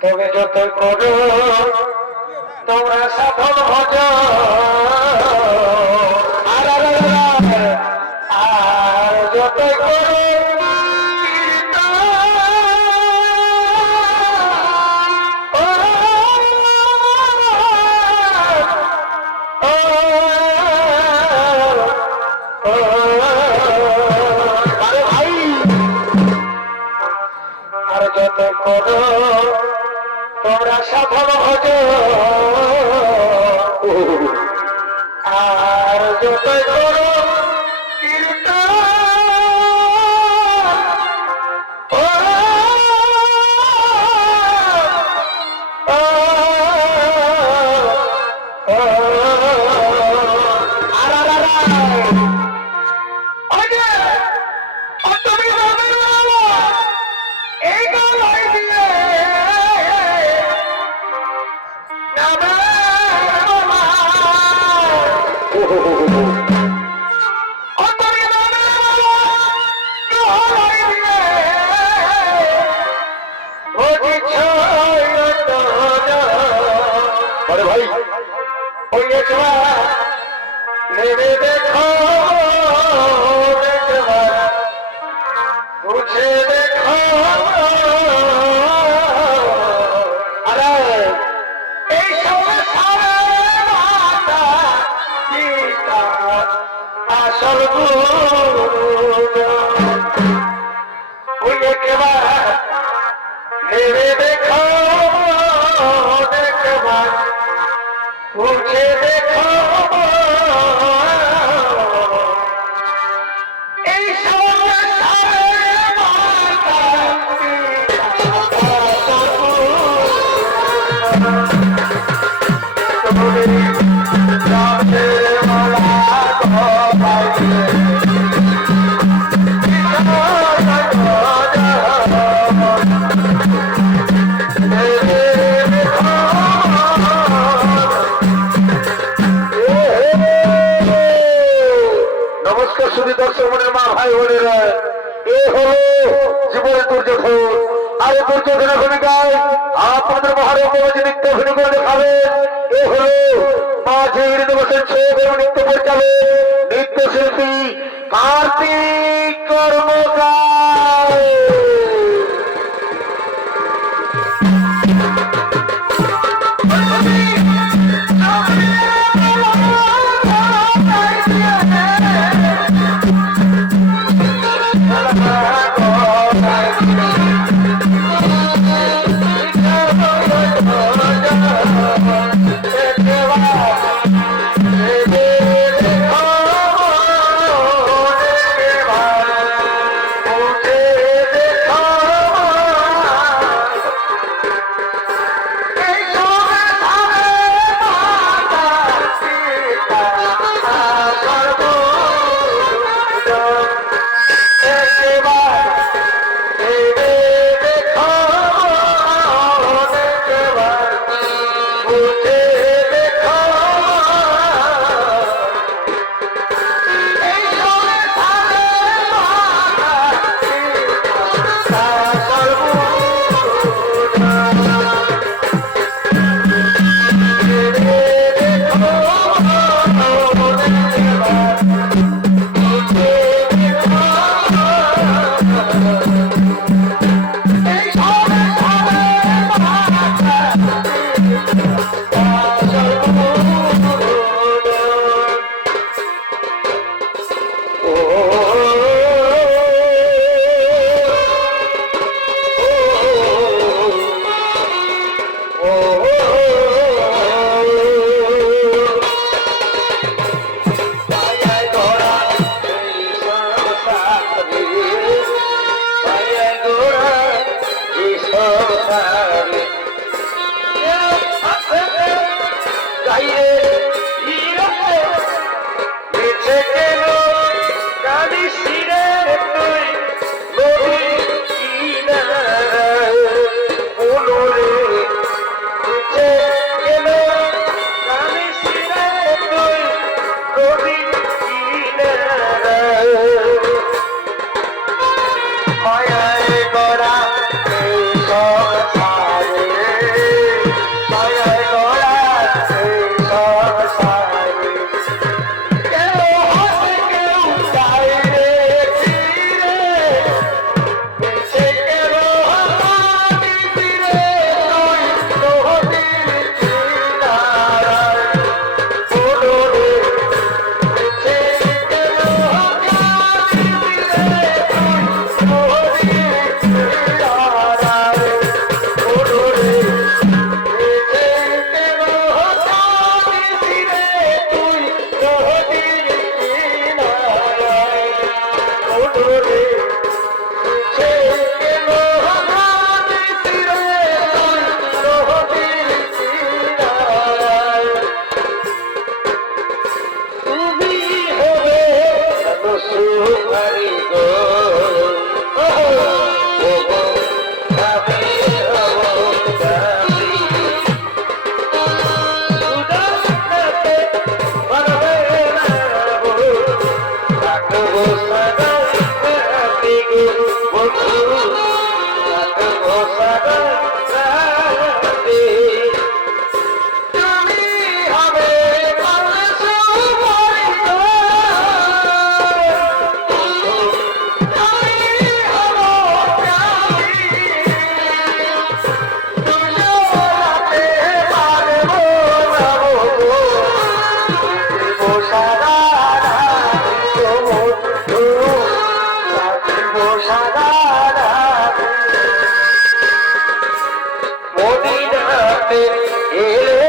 তবে যত করো তোমরা সফল ভজ আর যত করো যত করো তোমরা সফল ভজ আর যত করো কীর্তন देखो मुझे देखो अरे আসল ভেবে দেখো দেখবা মুঝে দেখো নমস্কার শুধু দর্শক মনের মা ভাই বোনেরা, এ হলো জীবনের দুর্যোধন। আর এই দুর্যোধনের ভূমিকায় আপনাদের মহারথী নৃত্য অভিনয় করে দেখাবেন। এ হলো মাঝির দিবসের ছোট নৃত্য পরিচালক নৃত্যশিল্পী কার্তিক কর্মকার। সারা মদিনাতে এলে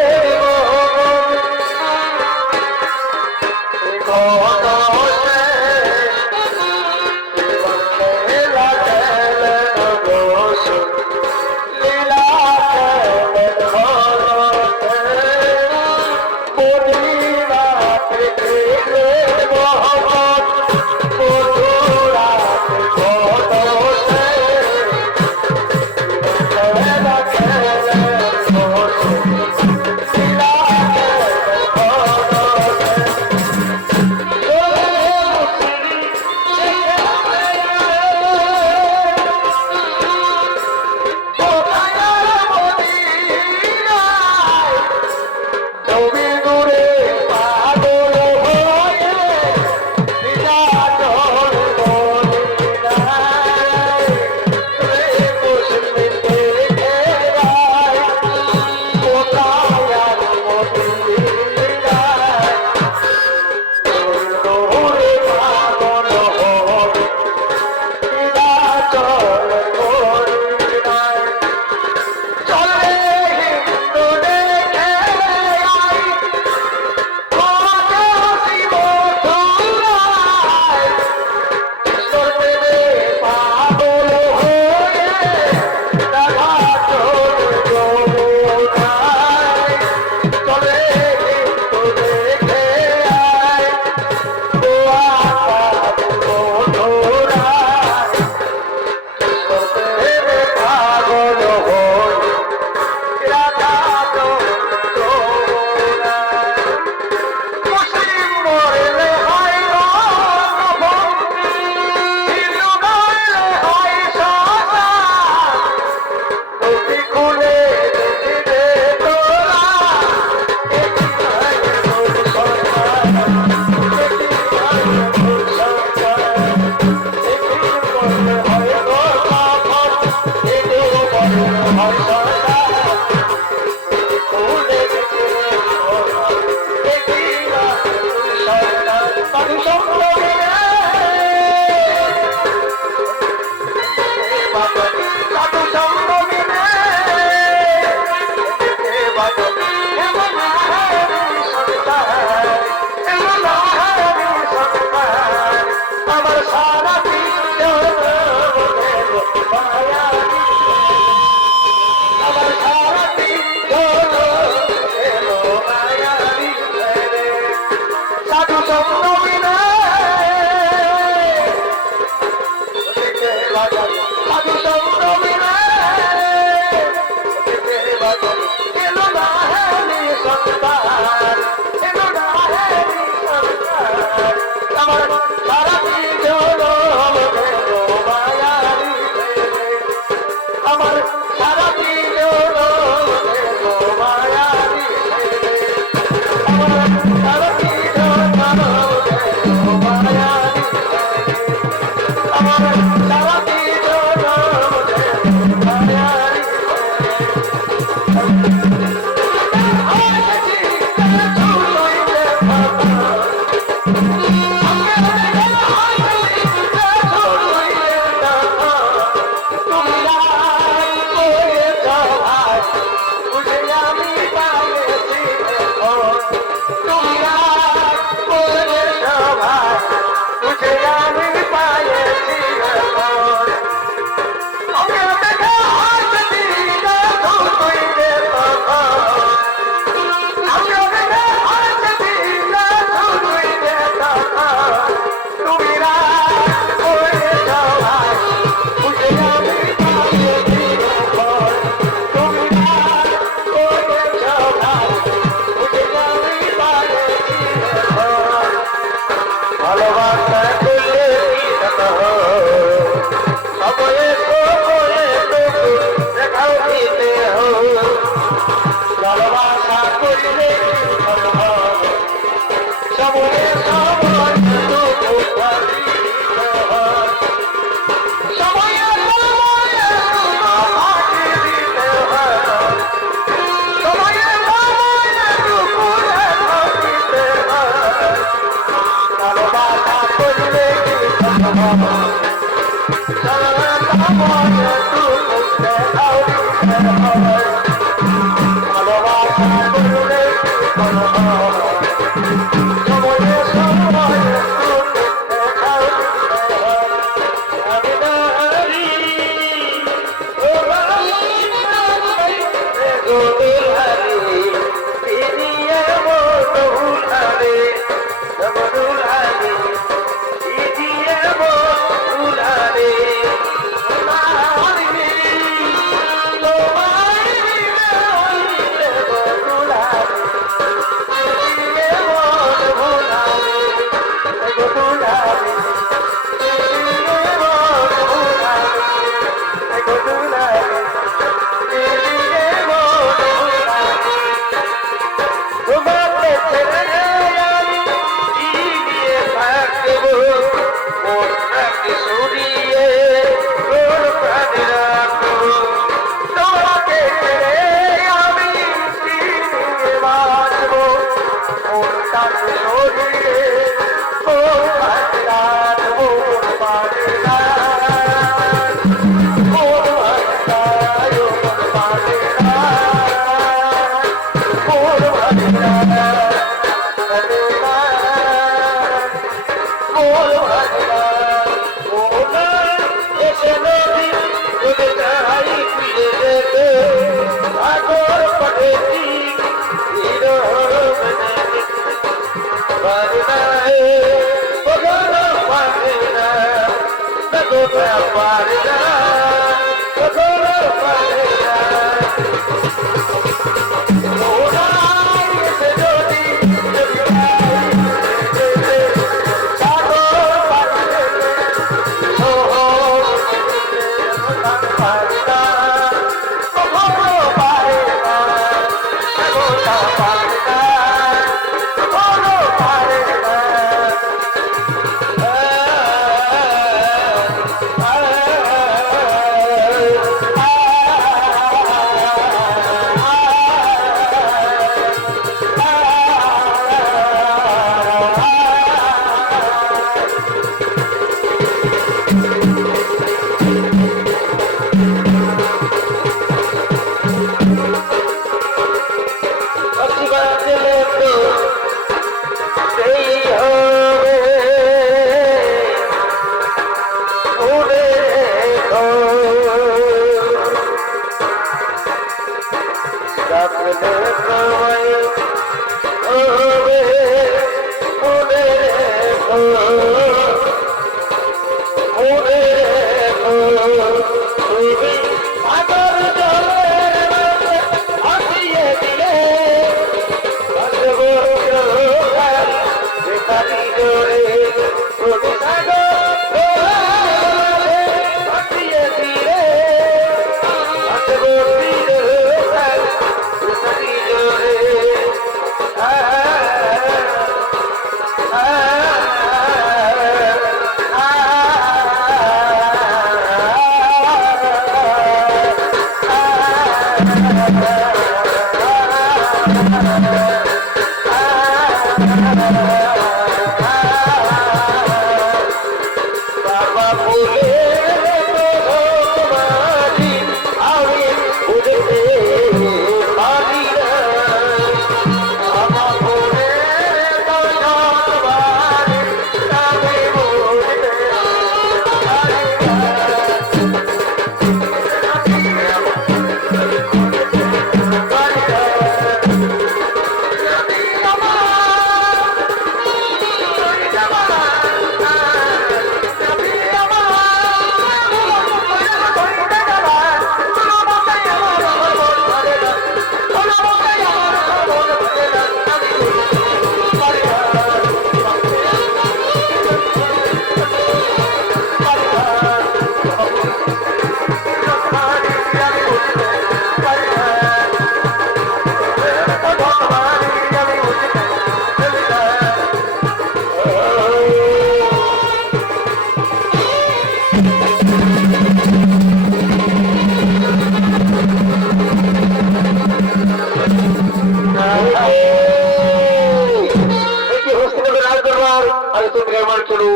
আগে তুমি আমার চলো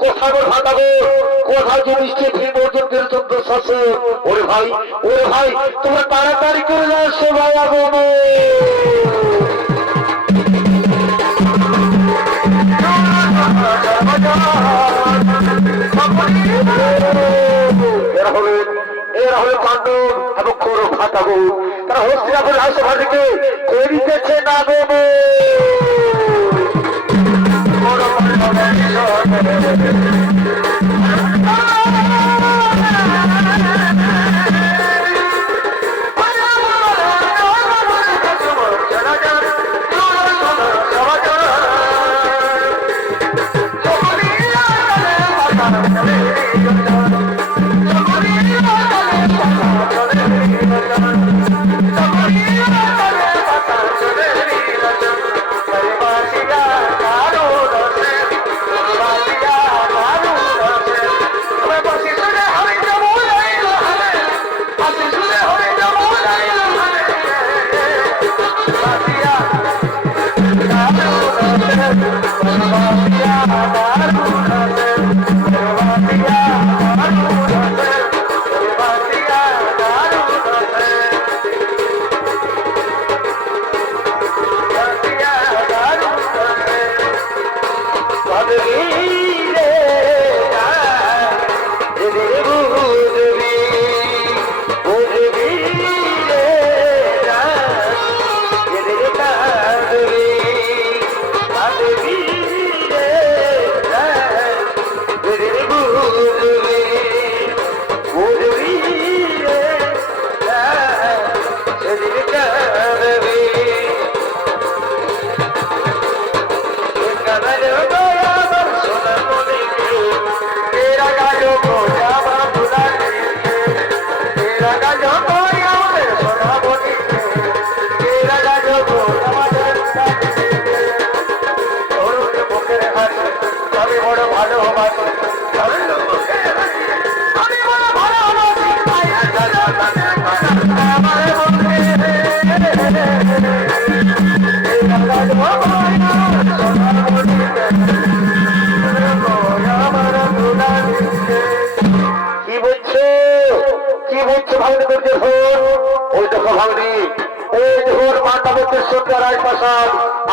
কোথাগো ভাতাগো কোথায় যে মিষ্টি ফিল্ম অর্জন করে 14 শাসন। ওরে ভাই তোমরা তাড়াতাড়ি করে যাও সবাই আগমন। এরা হলো পাণ্ডব এবং কৌরব ভাতাগো। তারা হস্তিনাপুর রাজসভাটিকে করে দিতেছে না দেবো।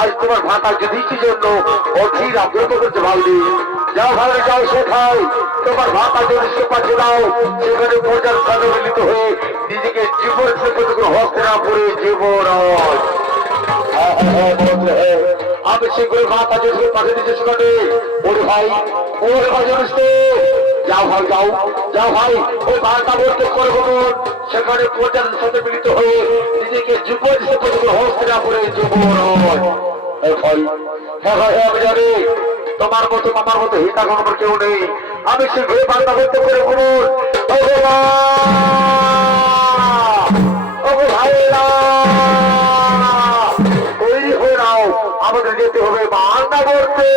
আজ তোমার ভাতা যুধিষ্ঠির জন্য অধীর আগ্রহ করছে ভাবলি। যাও ভালো যাও শেখাই তোমার ভাতা যুধিষ্ঠির পাচ্ছে দাও। সেখানে প্রজার সাথে মিলিত হয়ে নিজেকে জীবন হস্তিনাপুরে জীবন আমি শীঘ্রই ভাতা যুধিষ্ঠির পাঠিয়ে দিচ্ছি সেখানে। ওরে ভাই যুধিষ্ঠির যাও ভাই ওই ভাতা বলতে করবো সেখানে প্রজার সাথে মিলিত হয়ে নিজেকে জীবন হস্তিনাপুরে জীবন। আমি জানি তোমার মতো আমার মতো হিতা কোনো কেউ নেই। আমি শীঘ্রই বার্তা করতে করে তৈরি হয়ে নাও, আমাদের যেতে হবে বার্তা করতে।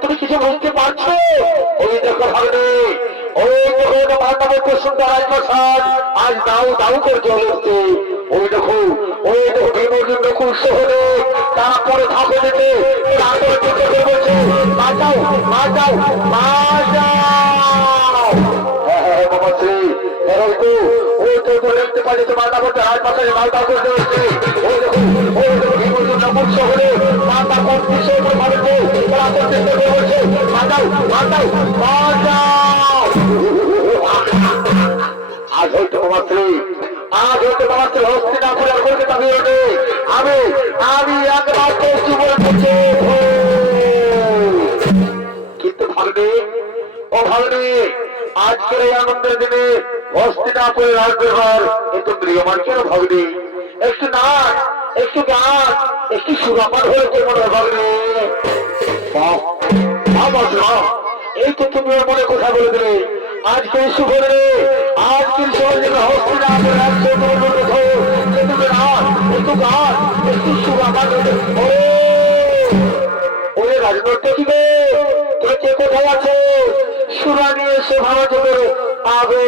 তুমি কিছু বুঝতে পারছো? ওই দেখো ভাগ্নে, ওই দেখো মাতাবত্য সুন্দর রাজপ্রসাদ আজ দাউ করে চলেছে। ওই দেখো ভীমর্জুন নকুল শহরে তারপরে থাকো যেতে তারপরে চোখে বলছে মা যাও। হ্যাঁ মামাশ্রী ওই তো দেখতে পাশে মাথা করতে হাত পাশে মাথা করতে হচ্ছে ও দেখো কি বলছো নমস্য শহরে মাথা করতে সব ভাববো তারা করতে বলছে মাথাও মাথাও মাথাও আজ হইতে মাত্র হস্তিনাপুর আর কলকাতা বেরোবে আমি একমাত্র জীবন করছি কিন্তু ভাববে ও ভাববে আজকের এই আনন্দের দিনে হস্তিনাপুরের রাজব্যবহার একটু প্রিয়মান কেন ভাববে একটু নাচ একটু গান একটু সুরাপান হলে কেমন ভাববে এই তো তুমি মনে কথা বলে দিলে আজকে শুভ রে আজকের সময় যেন হস্তিনাপুর রাজ্য তুমি নাচ একটু গান একটু সুরাপান ওরে রাজনৈতিক কে কোথায় আছে সুরা নিয়ে এসে ভালো যাবে আগে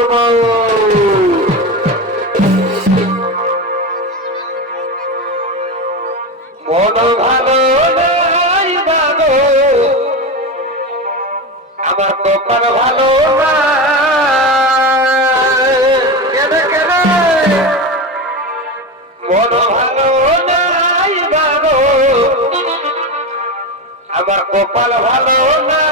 মন ভালো নাই বাগো আমার কপাল ভালো না মন ভালো নাই বাগো আমার কপাল ভালো না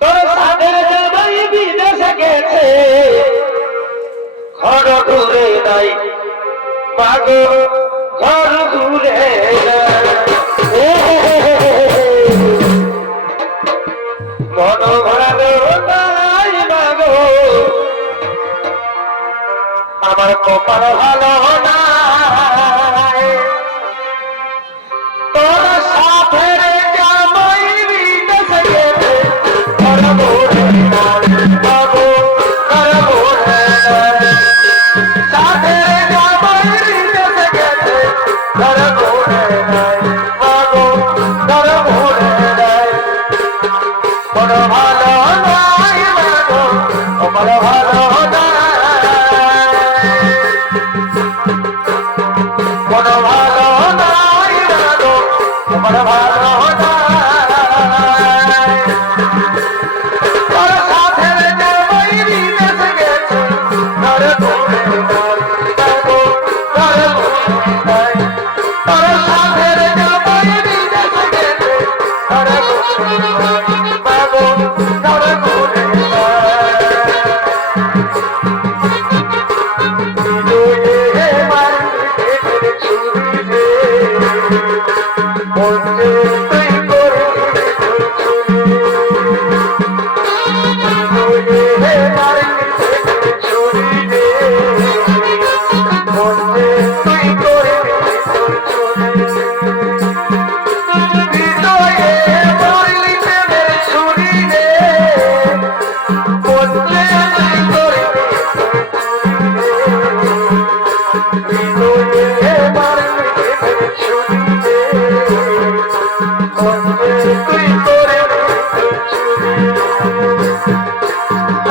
তোর সাদের জামাই বিদেশে গেছে ঘর ঘুরে নাই মাগো ঘর ঘুরে মন ভালো নাই মাগো আমার কপাল ভালো না তোর সাথে জামাই বিদেশে গেছে ঘর ঘুরে নাই মাগো ঘর ঘুরে নাই সাথে জামাই বিদেশে গেছে ঘর ঘুরে নাই মাগো ঘর ঘুরে নাই মন ভালো নাই মাগো আমার ভালো মন ভালো নাই মাগো আমার ভালো তোর সাথে জামাই বিদেশে গেছে ঘর ঘুরে নাই মাগো ঘর ঘুরে নাই তোর সাথে জামাই বিদেশে গেছে ঘর ঘুরে নাই মাগো ঘর ঘুরে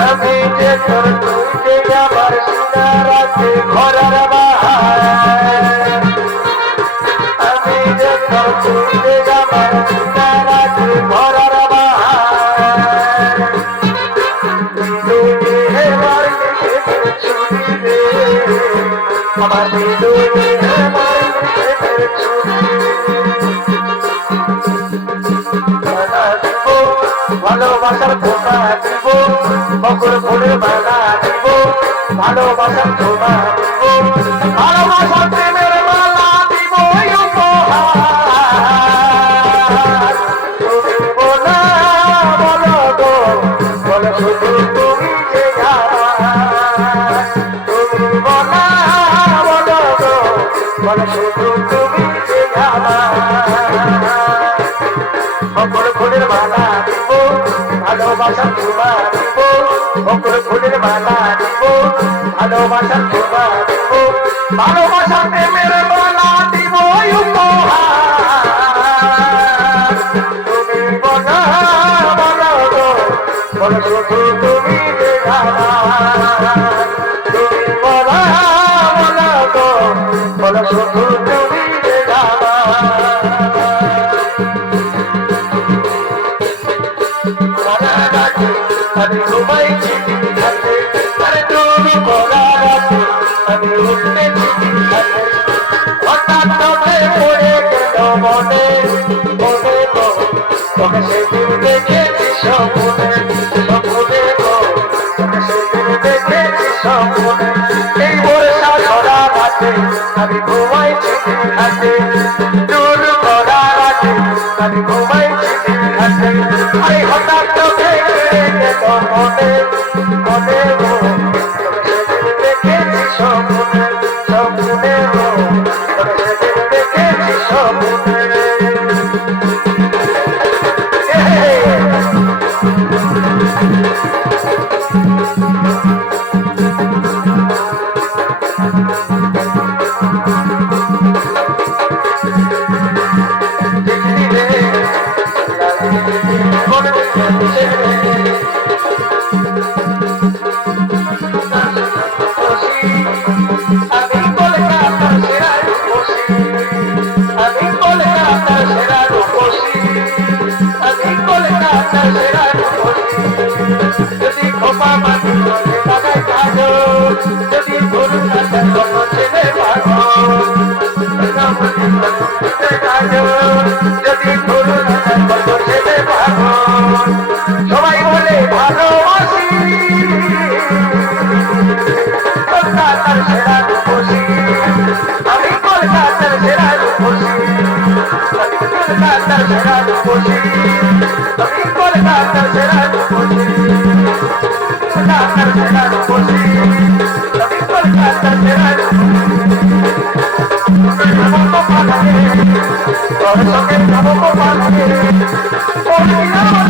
আমি যে তোর তুই আমার সোনা রাতে ঘরের বাহার আমি যে তোর তুই আমার সোনা রাতে ঘরের বাহার আমার ছুটি দে আমার ভালোবাসার ধোঁকা দিব বকুল ফুলের মালা দিব ভালোবাসার ধোঁকা দিব ভালোবাসার প্রেমের মালা দিব উপহার তুমি বলো বলো গো বলো শুধু তুমি যে আমার তুমি বলো বলো গো বলো শুধু তুমি যে আমার বকুল ফুলের মালা দিব ভালোবাসার ধোঁকা দিব বকুল ফুলের মালা দিব ভালোবাসার ধোঁকা দিব ভালোবাসার প্রেমের মালা দিব উপহার তুমি বলো বলো গো বলো শুধু তুমি যে আমার তুমি বলো বলো গো বলো শুধু তুমি যে আমার আমি ঘুমাই স্বপ্নে এই বর্ষা ধরা রাতে আমি ঘুমাইছি ঘাটে দূর ধরা রাতে আমি ঘুমাইছি ঘাটে আরে হঠাৎ চোখে গেল মনে মনে দেখেছি স্বপ্নে স্বপ্নে দেখেছি স্বপ্নে যদি খোপা মাটি লাগাই কাজো যদি ভুল ছেলে ভাগো যদি ভুল ছেলে ভাগো সবাই বলে ভালোবাসি কলকাতার সেরা রূপসী আমি কলকাতার সেরা রূপসী কলকাতার সেরা রূপসী আমি কলকাতার সেরা রূপসী কলকাতার সেরা রূপসী আমি কলকাতার সেরা তোর সঙ্গে যাবো পালাগে তোর সঙ্গে যাবো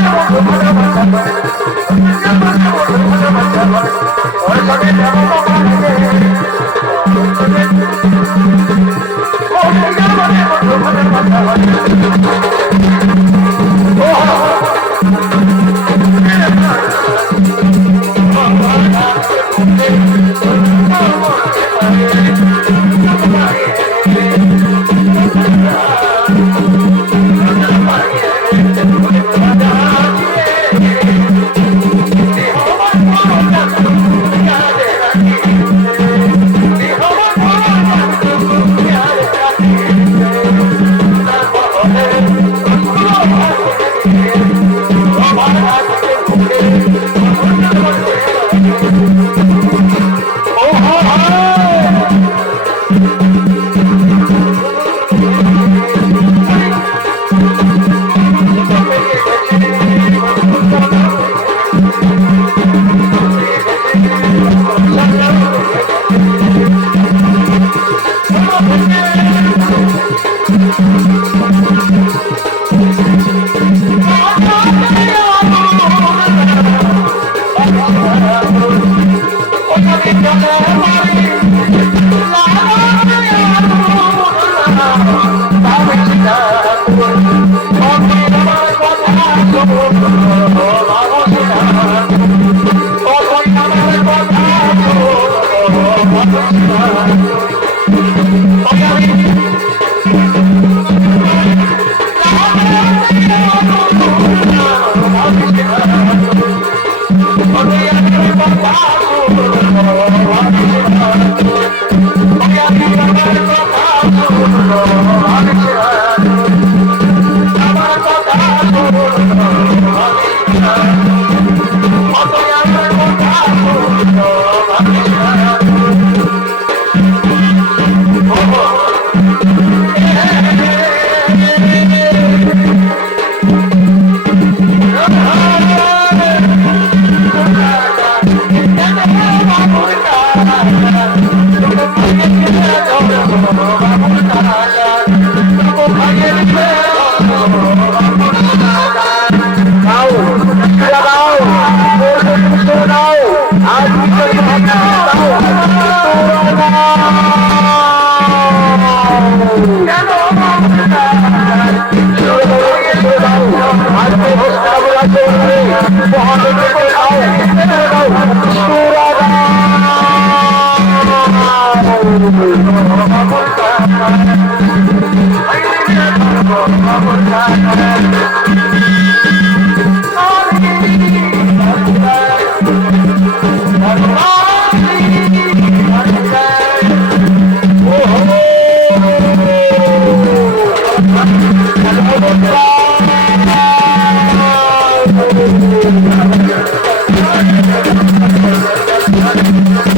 Thank you.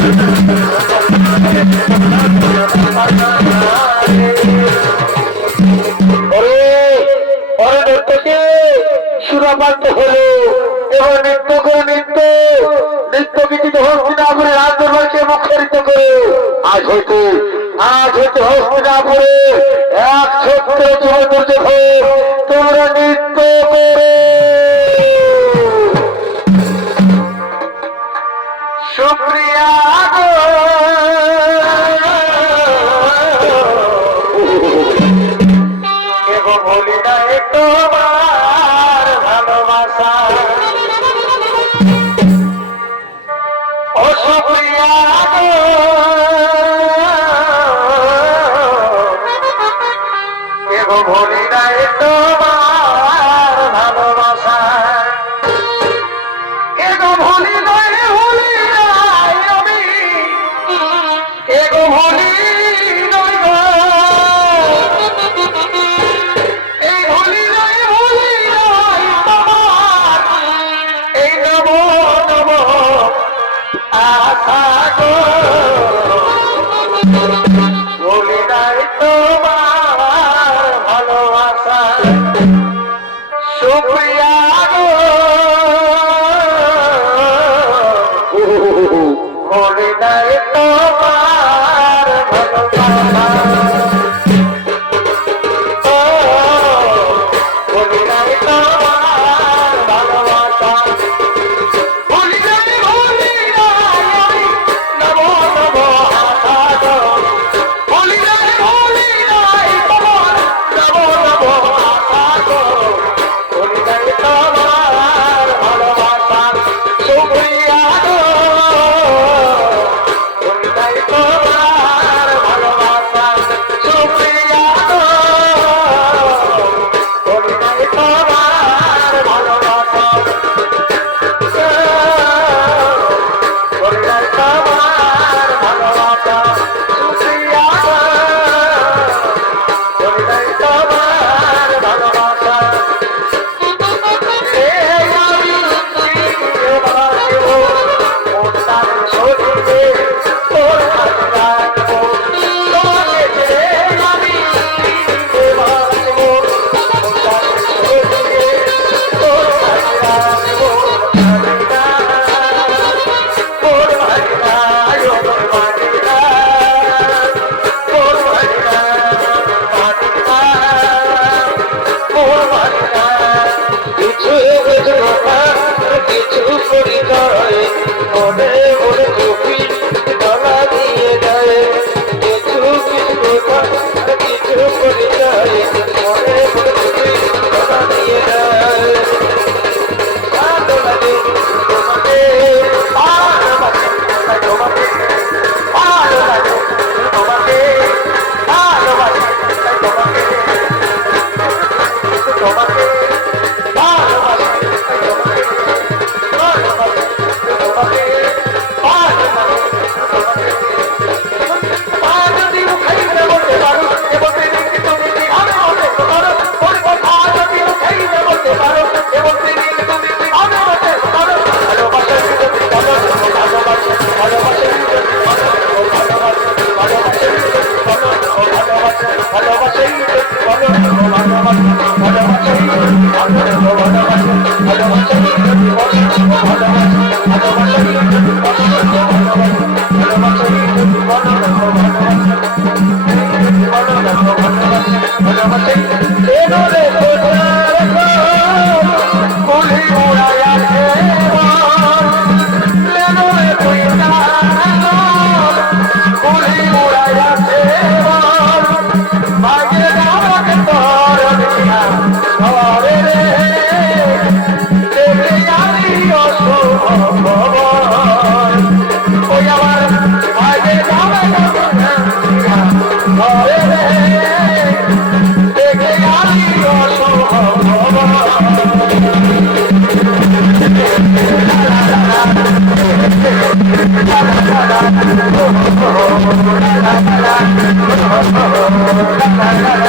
সুরাপান্ত হলো এবং নৃত্য করে নৃত্য গীতি হস্তিনাপুরে রাজ দরবারকে মুখরিত করে আজ হইতে হস্তিনাপুরে এক ছত্র তোমরা নৃত্য করে সুপ্রিয়া এবং বলি না তোমার ভালোবাসা ও সুপ্রিয়া এবং বলি না তোমার ভালোবাসা এগো ভুলি নাই আমি এগো ভুলি ভুলি নাই তোমার ভালোবাসা সুপ্রিয়া ভুলি নাই তোমার ভালোবাসা ভুলি নাই তোমার ভালোবাসা ভুলি নাই নমো নমো আশা ভুলি নাই তোমার নমো নমো আশা ভুলি নাই তোমার ভালোবাসা সুপ্রিয়া ভুলি নাই তোমার ভালোবাসা সুপ্রিয়া ভুলি নাই তোমার ভালোবাসা ভুলি নাই তোমার ভালোবাসা সুপ্রিয়া ভুলি নাই তোমার ভালোবাসা la la la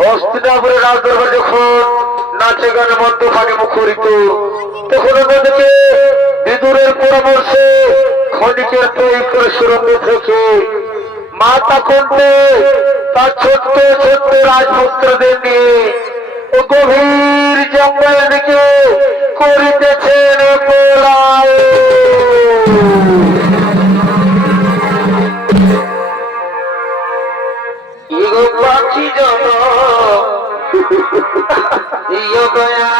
হস্তিনাপুরে রাজদরবার যখন নাচে গানে মদ্যপানে মুখরিত, তখন অন্যদিকে বিদুরের পরামর্শে ক্ষণিকের তৈরি করে সুরঙ্গ থেকে মাতা কণ্ঠে তার ছোট্ট ছোট্ট রাজপুত্রদের নিয়ে ও গভীর জঙ্গলের দিকে করিতেছেন পলায়। ইগো পাখি জন ইয়ো গয়া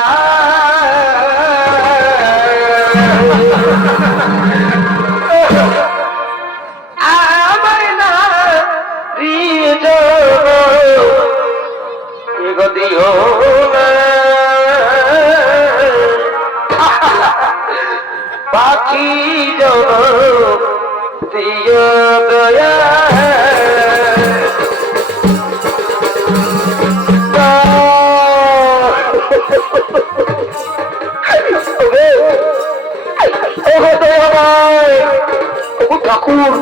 আমার না রিজ ইগো দিও পাখি জন দিও গয়া ঠাকুর,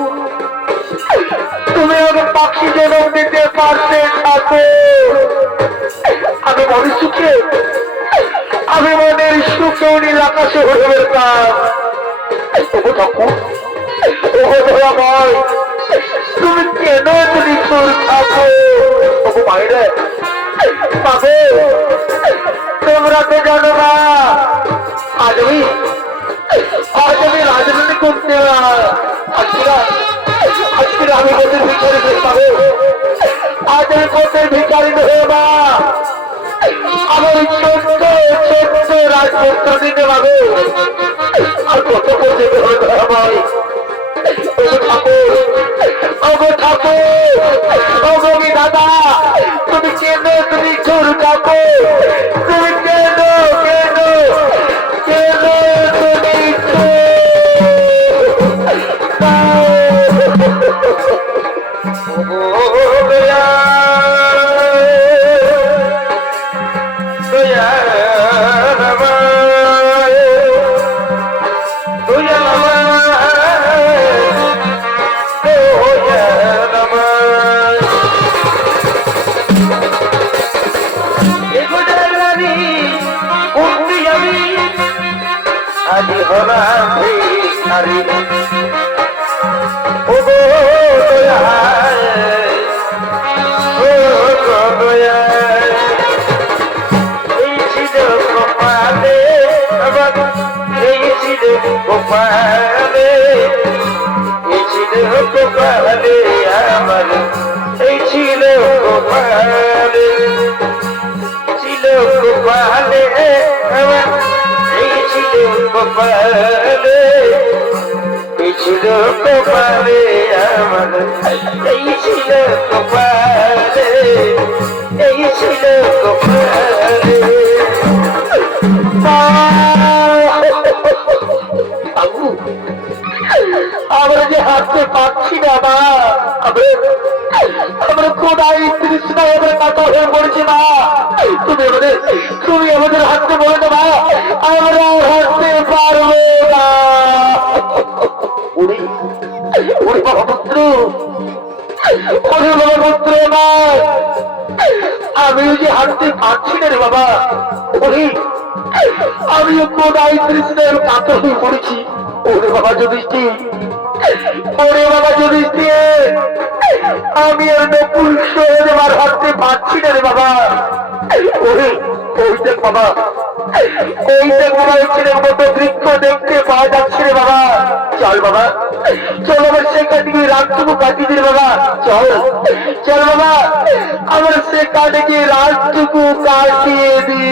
তুমি আমাকে পাখি জন্ম দিতে পারতে ঠাকুর। আমি মনে সুখে, আমি মনের সুখে নীল আকাশে উড়ে বেরতাম। ঠাকুর, তুমি কেন তুমি তোর ঠাকুর? মায়েরা পাবে, তোমরা তো জানো না আজ আমি রাজনীতি করতে আজকে আমি পথের ভিখারি পাবো। আজ আমি পথের ভিখারি হয়ে মা আমার ছোট্ট ছোট্ট রাজপুত্র দিতে পাবো। আর কত করতে হবে ভাই? ঠাকুর, ঠাকুর, দাদা, তুমি কেন তুমি ছোট ঠাকুর? তুমি কেন কেন কেন আজি হলা ভিখারি ও গো এই ছিল কপালে আমার, এই ছিল কপালে, এই ছিল কপালে আমার, এই ছিল কপালে, ছিল কপালে আমার, এই ছিল কপালে, এই ছিল কপালে আমার, এই ছিল কপালে, এই ছিল কপালে। আমরা যে হাঁটতে পারছি না মা, আমরা কোথায় তৃষ্ণায় আমরা কাটা হয়ে পড়েছি মা। তুমি আমাদের হাঁটতে বলে দেবা, আমরা হাঁটতে পারবো না। ওরে বাবা পুত্র, ওরে বাবা পুত্র মা, আমি যে হাঁটতে পারছি না রে বাবা। আমিও কোথায় তৃষ্ণায় কাটা হয়ে পড়েছি। ওরে বাবা যুধিষ্ঠির, ওরে বাবা যুধিষ্ঠির, আমি আর নকুল সহদেব হাঁটতে পারছি না রে বাবা। ওরে ওই দেখ বাবা, ওই দেখ বাবা, ছেলের মতো বৃক্ষ দেখতে পাওয়া যাচ্ছে রে বাবা। চল বাবা, চল আমার সেখান থেকে রাতটুকু কাটিয়ে দিলে বাবা। চল চল বাবা, আমার সেখানে গিয়ে রাতটুকু কাটিয়ে দি।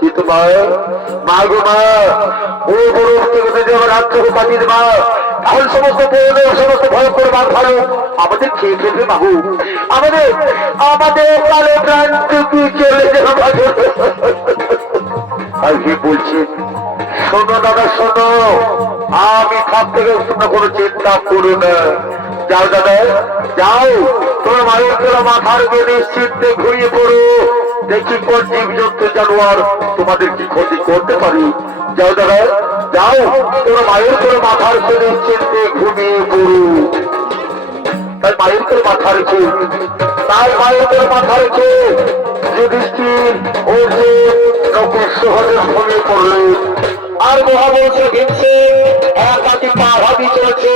কিন্তু মা, মা গো মা, ও বড় আমার রাতটুকু কাটিয়ে দে মা। তাহলে সমস্ত সমস্ত ভয়ঙ্কর বাঘ ভালো আমাদের খেয়ে ফেলবে বাবু, আমাদের আমাদের কালো প্রাণটুকু চলে যাবে। আর কি বলছি, শোনো দাদা শোনো, আমি থাকতে গেলে তোমরা কোনো চিন্তা করো না। যাও দাদা যাও, তোমার মায়ের তোরা মাথার উপরে নিশ্চিন্তে ঘুরিয়ে পড়ো। দেখি কোন জীবজন্তু জানোয়ার তোমাদের কি ক্ষতি করতে পারি। যাও দাদা যাও, তোমার মায়ের করে মাথা রেখে চিনতে ঘুমিয়ে পড়ু। তাই মায়ের করে মাথা রেখে যুধিষ্ঠির অর্জুন নকুল সহদেব ঘুমিয়ে পড়লেন। আর মহাবংশ হিংসে একাকি পাহাড়ি চলছে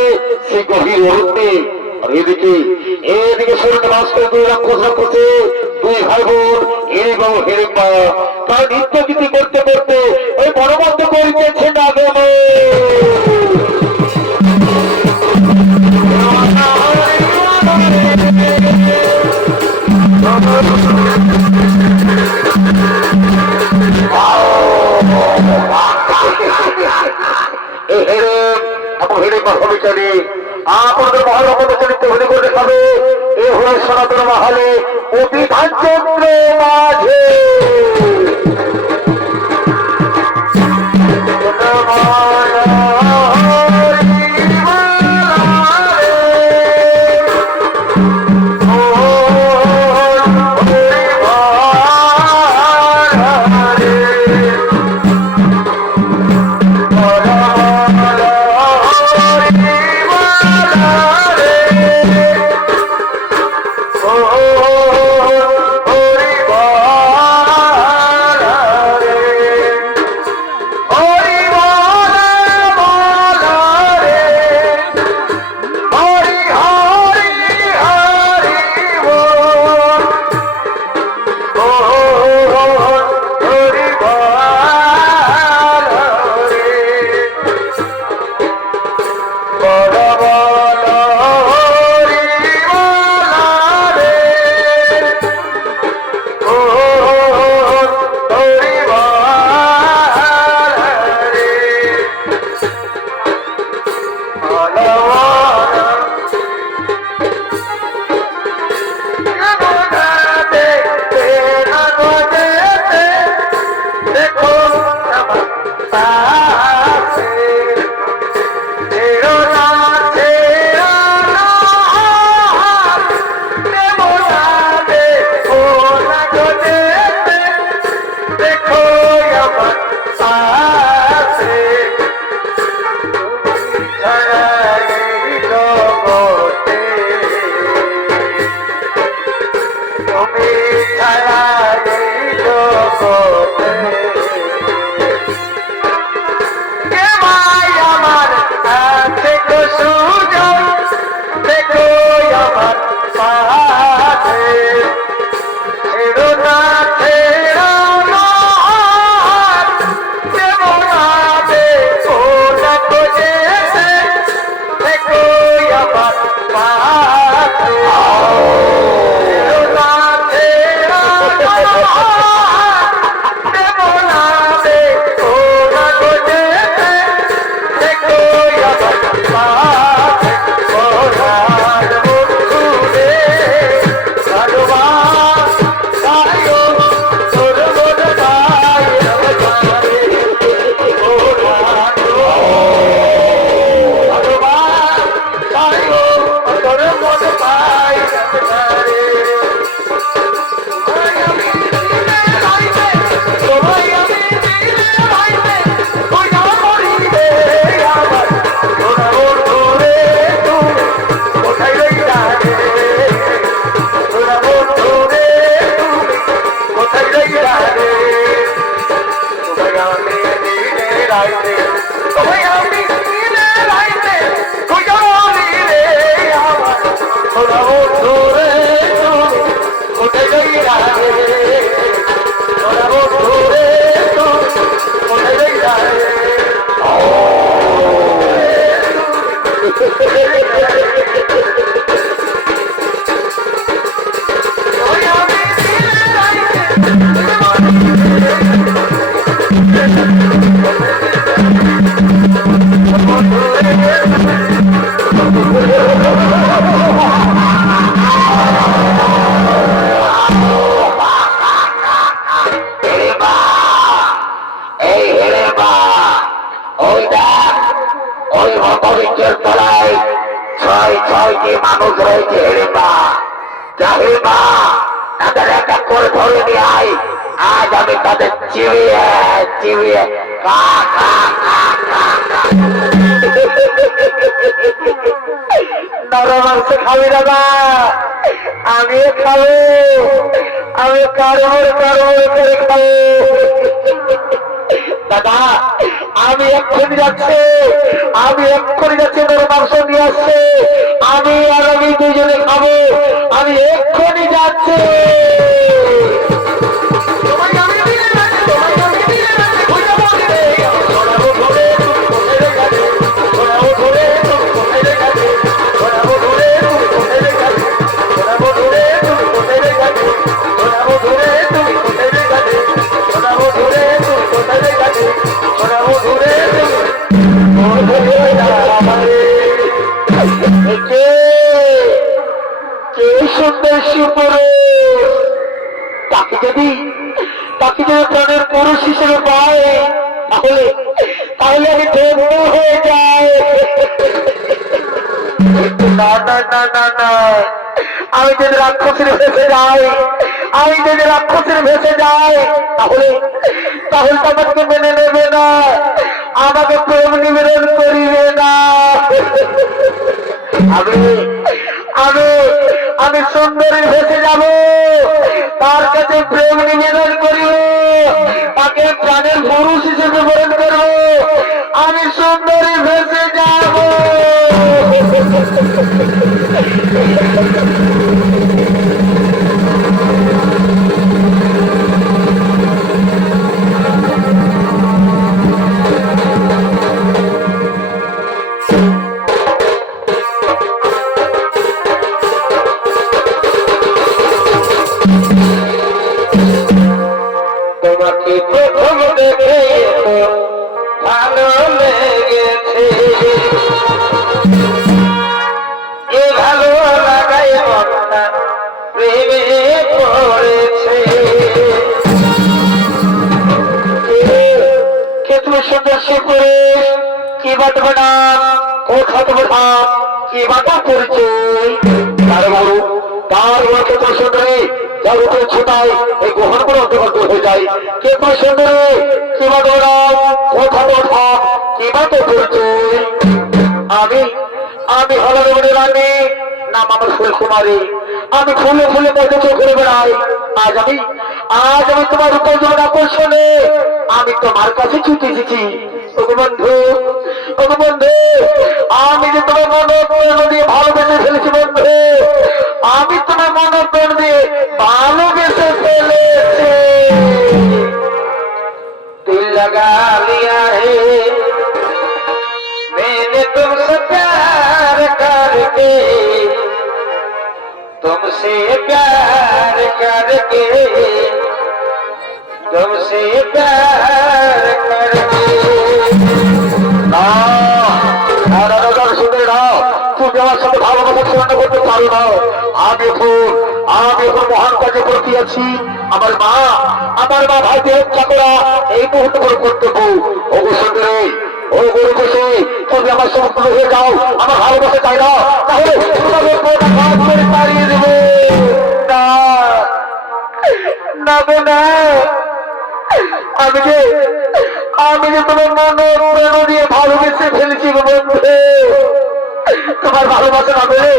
সে গভীর অরণ্যে। আর এদিকে শরীরে বাস করে দুই রাক্ষস রাক্ষসে দুই ভাই বোন এবং হিড়িম্বা তার নৃত্য গীতি করতে করতে ওই বনবদ্ধ করিতেছে না গেলে আপনাদের মহানগর চরিত্র ভূমি করে দেখাবে এ হল সনাতন মহলে অভিধান চন্দ্র মাঝে তাদের এক এক করে ধরে নিয়ে আয়। আজ আমি তাদের চিবিয়ে চিবিয়ে কা কা কা কা কা। নরম মাংস খাবি দাদা, আমিও খাবো, আমি কারোর করে খাবো। দাদা আমি এক্ষুনি যাচ্ছি, আমি এক্ষুনি যাচ্ছি, নরম মাংস নিয়ে আসছে, আমি আর আমি দুজনে খাবো, আমি এক্ষুনি যাচ্ছি। তাকে যদি প্রাণের পুরুষ হিসেবে পায়, তাহলে তাহলে আমি ধন্য হয়ে যাই। না না না না না, আমি যদি রাক্ষসের ভেসে যাই, আমি যদি রাক্ষসের ভেসে যাই, তাহলে তাহলে আমাকে মেনে নেবে না, আমাকে প্রেম নিবেদন করিবে না। আমি আমি আমি সুন্দরী ভেসে যাব, তার কাছে প্রেম নিবেদন করিব, তাকে প্রাণের পুরুষ হিসেবে বরণ করব, আমি সুন্দরী ভেসে যাব। তোমাকে প্রথম দেখে ভালো লেগেছে, এ ভালো লাগাই মনটা প্রেমে পড়েছে। কে তুমি সুন্দর সে করে কি বাটবে না, কোথা তুমি ভাব কি বাটা পরিচয়, তার বড় তার বড় কে তুমি সুন্দরী, যার উপরে ছোটাই এই গ্রহণ করে অন্তর্গত হয়ে যায়। কে তুমি সুন্দরী, কি বাটবে না, কোথা তুমি ভাব কি বাটা পরিচয়। আমি আমি হলার রানী, নাম আমার ফুলকুমারী, আমি ফুলে ফুলে মধ্যে চোখে বেড়াই। আজ আমি তোমার উপর জীবন আকর্ষণে আমি তোমার কাছে ছুটে এসেছি। ওগো বন্ধু, ওগো বন্ধু, আমি যে তোমার মনোপ্রাণ দিয়ে ভালোবেসে ফেলেছি বন্ধু, আমি তোমার মনোপ্রাণ দিয়ে ভালোবেসে ফেলেছি। দিল লাগা লিয়া হে मैंने तुमसे प्यार करके, तुमसे प्यार करके, तुमसे प्यार करके। তুমি আমার সাথে ভালোবাসা পূর্ণ করতে পারো না। আমি এখন মহান কাজে প্রতি আছি। আমার মা ভাইকে হত্যা করা এই মুহূর্তে করে কর্তব্য। ওগো সুন্দরী, ও গরু বসে তুমি আমার সমস্ত হয়ে যাও, আমার ভালোবাসা চাই না, তাহলে তোমাদের কোনটা কাজ করে তাড়িয়ে দেব না। না গো না, আমি যে তোমার মন দিয়ে ভালোবেসে ফেলেছি গো বন্ধু। তোমার ভালোবাসা না পেলে,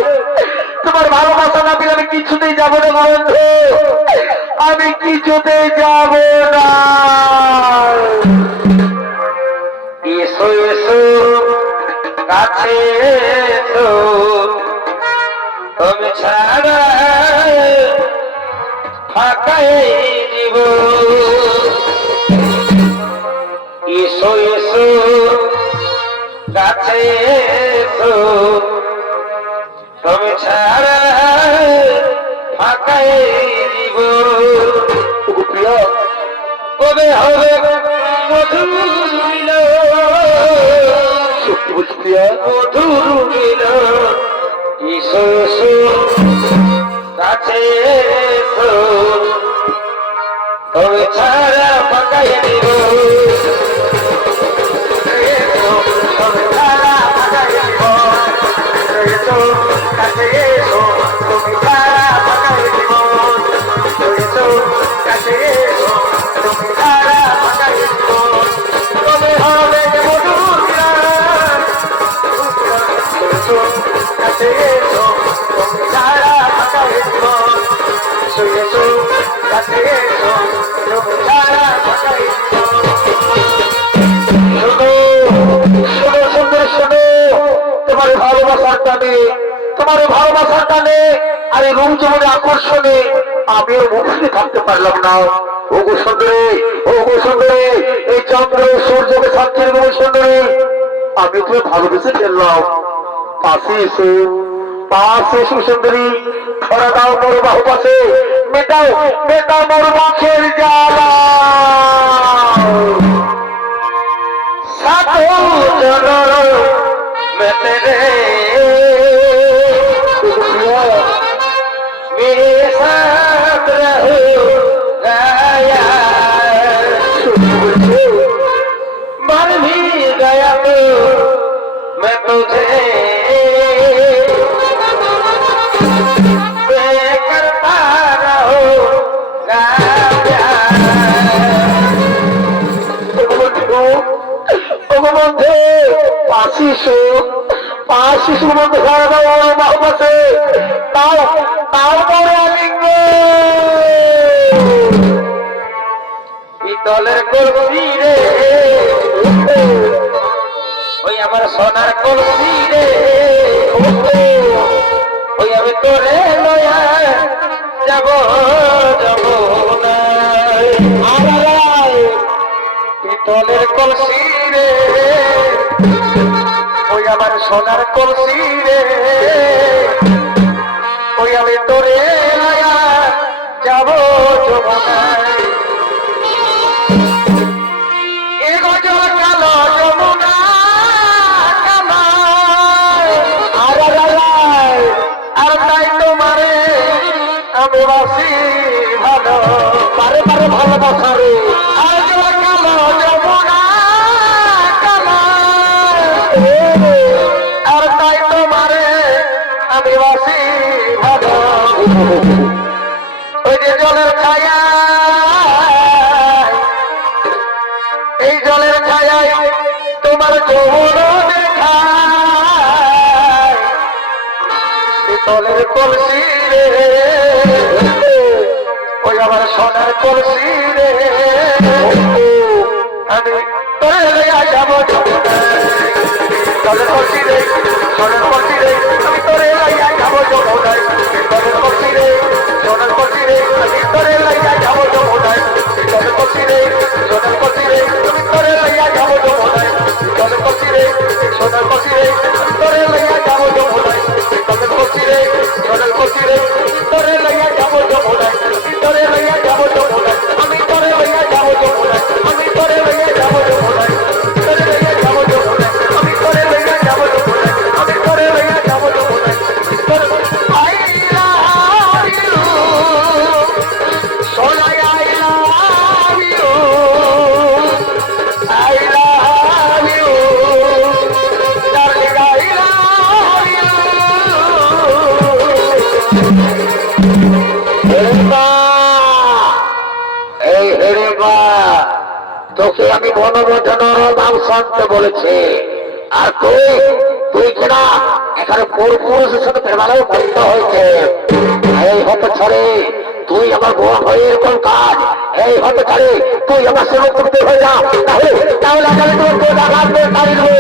তোমার ভালোবাসা না পেলে আমি কিছুতেই যাবো না বন্ধু, আমি কিছুতেই যাব না। এসো এসো কাছে এসো, তুমি ছাড়া ফাঁকাই জীবন। এসো এসো কাছে এসো, তুমি ছাড়া ফাঁকাই জীবন। প্রিয় কবে হবে মধুর মিলন, সত্যি বলছি প্রিয়া, মধুর মিলন। এসো এসো কাছে এসো, তবে ছাড়া ফাঁকাই দিব। তবে ছাড়া ফাঁকাই দিব, এসো কাছে এসো, তুমি ছাড়া ফাঁকাই দিব। কাছে এসো তুমি ছাড়া ফাঁকা জীবন এসো এসো কাছে এসো তুমি ছাড়া ফাঁকা জীবন শোনো শোনো সুন্দর শোনো তোমার ভালোবাসার টানে তোমার ভালোবাসার টানে আর এই রূপ জীবনে আকর্ষণে আমি মুখে থাকতে পারলাম না ওগো সুন্দরী ওগো সুন্দরী এই চন্দ্র সূর্যকে সাক্ষীর গো সুন্দরী আমি তুমি ভালোবেসে ফেললাম পাশে এসো পাশে এসো সুন্দরী ধরা দাও মোর বাহু পাশে মেটাও মেটাও মোর মুখের জ্বালা সাথে জনর মেতে রে मेरे साथ रहो गाया मर भी गया तो मैं तुझे करता रहो गाया বন্ধু পাশিস বন্ধু মহব্বতে তাও তারপরে আলিঙ্গ পিতলের কলসি রে ওই আমার সোনার কলসি রে ওই আমি তোরে লয়া যাব যাব না পিতলের কলসি রে ওই আমার সোনার কলসি রে ওই আমি তোরে লয়া যাব যমুনায় এ গজল কালো যমুনা কামায় আর তাই তোমারে আমি বাসি ভালো পারে পারে ভালোবাসা রে আর কালো যমুনা আর তাই তোমারে আমি বাসি ভালো ওই যে জলের ছায়া এই জলের ছায়ায় তোমার যৌবন দেখায় পিতলের কলসি রে ওই আমার সোনার কলসি রে আমি তোরে লইয়া যাব জলের কলসি রে সোনার কলসি রে আমি তোরে লইয়া যাব যমুনায় জলের কলসি রে সোনার কলসি রে আমি তোরে লইয়া যাব যমুনায় জলের কলসি রে সোনার কলসি রে আমি তোরে লইয়া যাব যমুনায় জলের কলসি রে সোনার কলসি রে আমি তোরে লইয়া যাব যমুনায় জলের কলসি রে সোনার কলসি রে তোরে লইয়া যাব যমুনায় তোরে লইয়া যাব যমুনায় আমি তোরে লইয়া যাব যমুনায় আমি তোরে লইয়া যাব যমুনায় তোরে লইয়া যাব যমুনায় আমি তোরে লইয়া যাব যমুনায় আমি তোরে লইয়া যাব যমুনায় I love you সোনা I love you I love you darling I love you এই হেরে মা তোকে আমি বনবচনের নাম শুনতে বলেছি আর তুই তুই কিনা এখানে পুরুষের সাথে প্রেমালয় করতে হয়েছে এই হতে ছাড়ে তুই আমার বোন হয়ে এরকম কাজ এই হতে ছাড়ে তুই আমার সেবক করতে হয়ে যা তাহলে তাহলে আগামী তোর আঘাত করে তাড়ি দেবো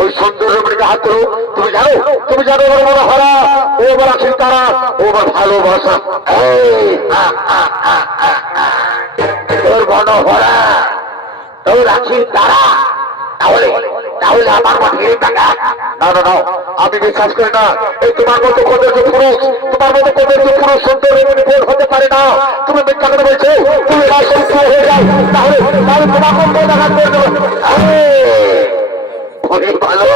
ওই সুন্দর হাত ধরো তুমি জানো ওর মনে হরা ও আমার আছেন তারা ও আমার ভালোবাসা তোর মনে হরা তোর আছেন তারা তাহলে তাহলে আমার মনে টাকা না না না আমি বিশ্বাস করি না এই তোমার মতো কদর্য পুরুষ তোমার মতো কদর্য পুরুষ সুন্দর হতে পারে না তুমি মিথ্যা করে বলছো তুমি রাজনীতি হয়ে যাও তাহলে তাহলে তোমার মতো দেখা করে দেবো ওরে ভালো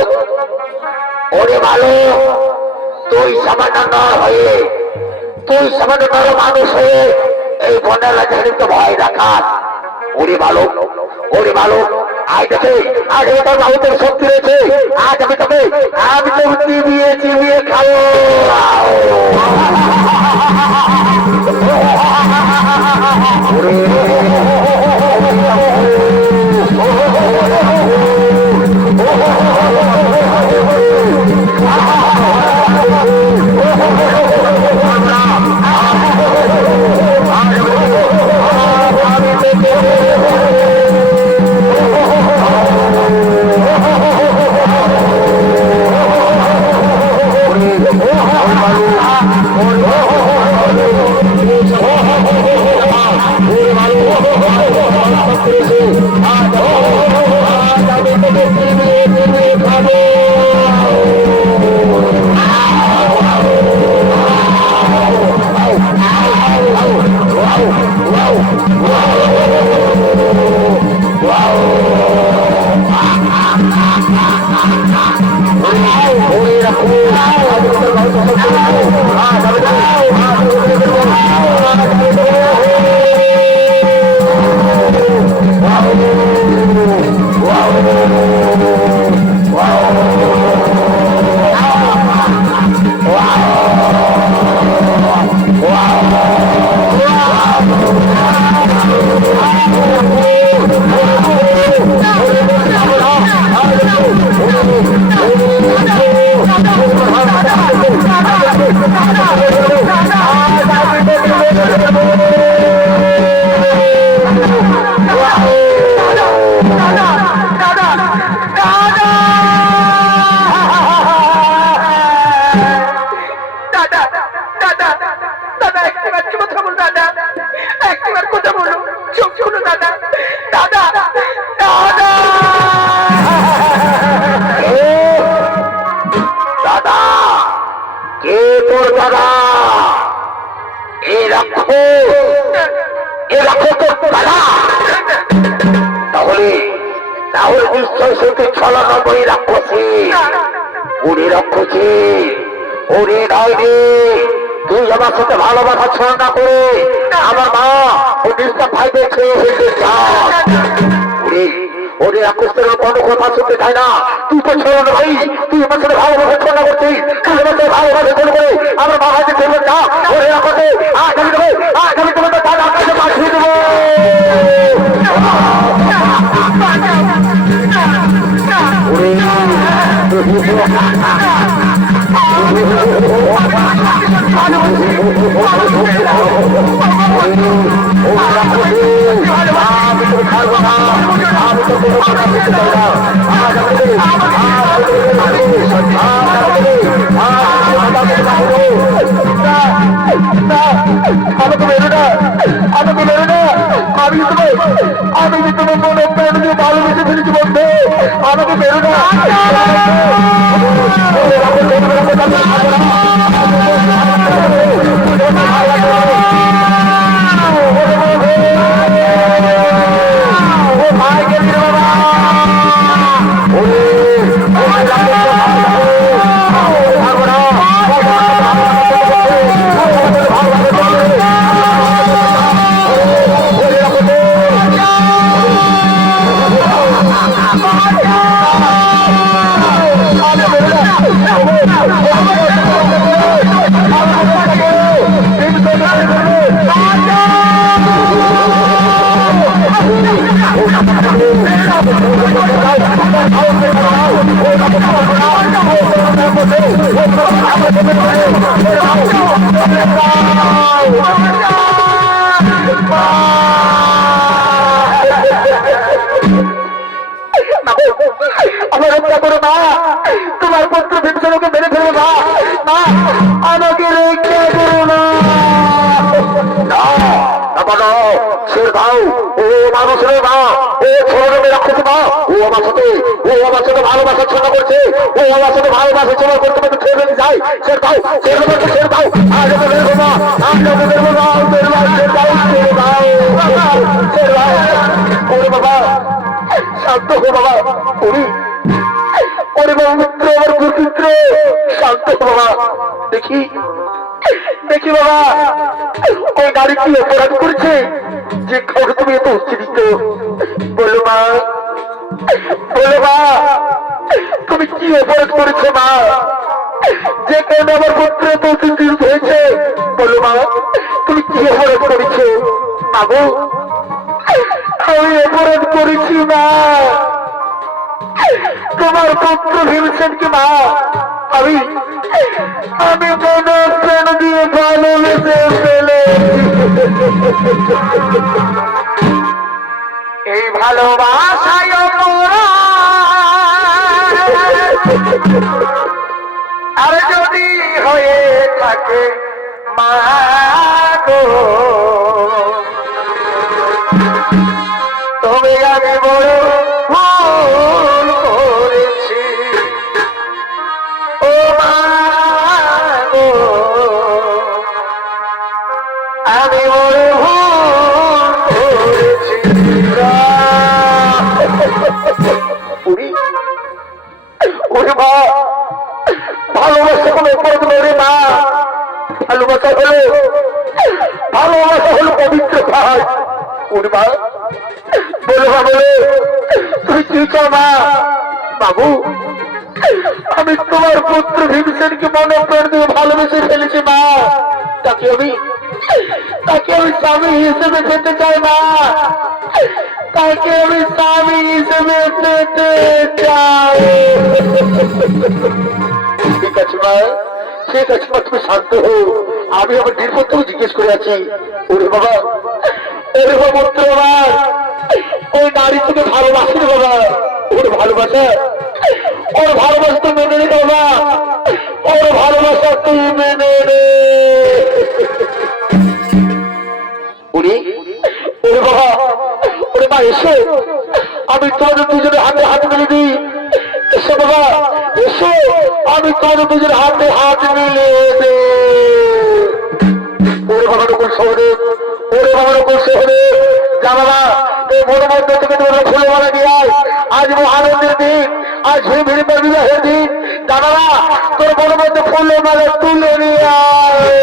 ওরে ভালো তুই সামান্য নর হয়ে তুই সামান্য নর মানুষ হয়ে এই বনের রাজনীতি তো ভয় রাখার ওরে ভালো আজ তোর বাবুদের শক্তি রয়েছে আজ আমি তোকে চিবিয়ে খাবো তুই আমার সাথে ভালোবাসা ছোঁয়া না করে আমার মা ও ডিস্টার্ব ভাইদের খেয়ে ফেলতে চাস ওরে রাক্ষসের কোনো কথা শুনতে চায় না। তুই তো ছোড়ো না ভাই, তুই আমার সাথে ভালোবাসা ছোঁয়া করছিস, তুই আমার সাথে ভালোবাসা ছোঁয়া করে আমার মা ভাইকে ফেলবে না। ওরে রাক্ষসে আজ আমি দেবো, আজ আমি তোমাদের তার আকাশে পাঠিয়ে দেবো। আমি যে তোমার মনে প্রাণ দিয়ে ভালোবেসে ফেলেছি বন্ধু, আমাকে বেরো না। তোমার পুত্র বিভীষণকে মেরে ফেলো না, আমাকে রেখে করো না। ছেড়ে দাও, ও মানুষের মা, ও ছোট রাক্ষসী মা, ও আমার সাথে ভালোবাসা ছোটা করছে, ও আমার সাথে ভালোবাসা ছোটা করতে করতে ছেড়ে দিতে চাই। ছেড়ে দাও, ছেড়ে দাও, ছেড়ে দাও, আজ আমি বেরবো না, আজ আমি বেরবো না, ছেড়ে দাও, ছেড়ে দাও, ছেড়ে দাও, ছেড়ে দাও। ওরে বাবা, শান্ত হো বাবা, ওরে বাবা মিত্র, আমার পুত্র শান্ত হো বাবা। দেখি দেখি বাবা, ওই গাড়ি কি অপরাধ করছে যে খবর তুমি এত উচ্চরিত? বলো মা, বলো মা, তুমি কি অপরাধ করেছো মা, যে কারণে আমার পুত্র এত উচ্চরিত হয়েছে? বলো মা, তুমি কি অপরাধ করেছো? বাবু, আমি অপরাধ করেছি মা, তোমার পুত্র ভীমসেনকে মা আমি মনে প্রাণ দিয়ে ভালোবেসে ফেলে। এই ভালোবাসায় আর যদি হয়ে থাকে মা গো, তবে আমি বড় ভুল করেছি। ও মা গো, আমি বড় ভুল করেছি। ওরে মা, ভালো কখনো করবো রে মা। ভালোবাসা হলো পবিত্র ভাই। ওরে মা বলো মা বলে তুই কি চাও মা? বাবু আমি তোমার পুত্র ভীমসেনকে মনে প্রাণ দিয়ে ভালোবেসে ফেলেছি মা। তাকে আমি স্বামী হিসেবে পেতে চাই মা। তাকে আমি স্বামী হিসেবে পেতে চাই। ঠিক আছে মা, ঠিক আছে মা, তুমি শান্ত হো। আমি আমার নির্ভর থেকে জিজ্ঞেস করে আছি। ওরে বাবা পুত্র আমার ওই নারী থেকে ভালোবাসি রে বাবা। ওর ভালোবাসা তুই মেনে নে বাবা। ওর ভালোবাসা তুই মেনে নে। ওরে বাবা ওরে মা এসো, আমি তোমাদের দুজনের হাতে হাত মিলে দিই। এসো বাবা এসো, আমি তোমাদের দুজনের হাতে হাত মিলিয়ে দিই। ওরে বাবা নকুল শহরে, ওরে বাবা নকুল শহরে জানালা এই মনের মধ্যে থেকে তোমরা ফুলে মালা দিয়ে আজ আনন্দের দিন, আজ ভিড় বিবাহের দিন। জানালা তোর মনের মধ্যে ফুলে মালা তুলে নিয়ে আয়।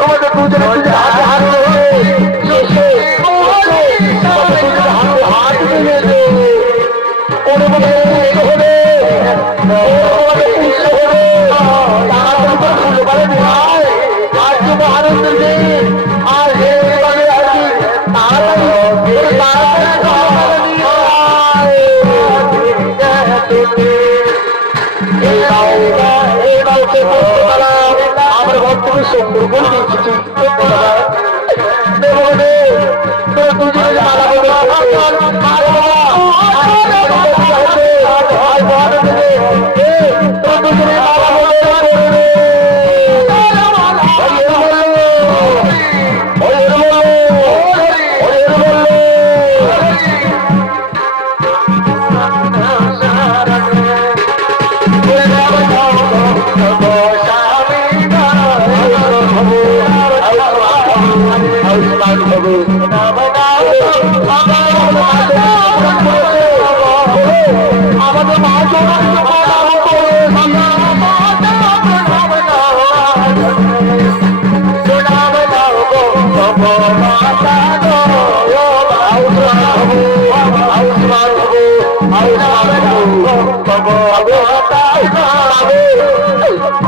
তোমাদের দুজনে হাতে হাত আমার ভক্তকে সুন্দর করে দিয়েছি। দুজনে মালা আমাদের মা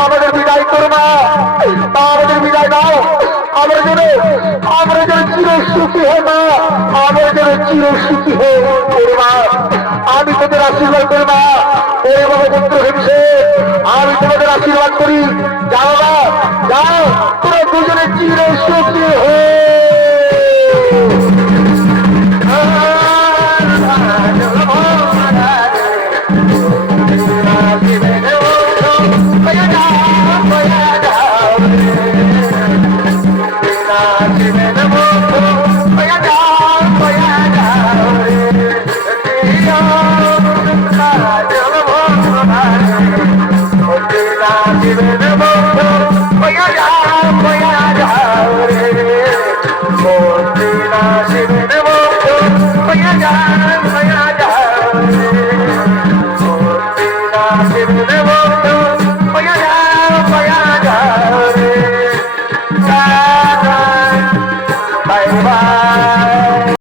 আমাদের বিদায় করো না, আমাদের বিদায় দাও। আমরা যেন চির সুখী হই মা, আমরা যেন চির সুখী হই। মা আমি তোদের আশীর্বাদ করি মা। ওরে বাবা পুত্র হিংসে আমি তোমাদের আশীর্বাদ করি।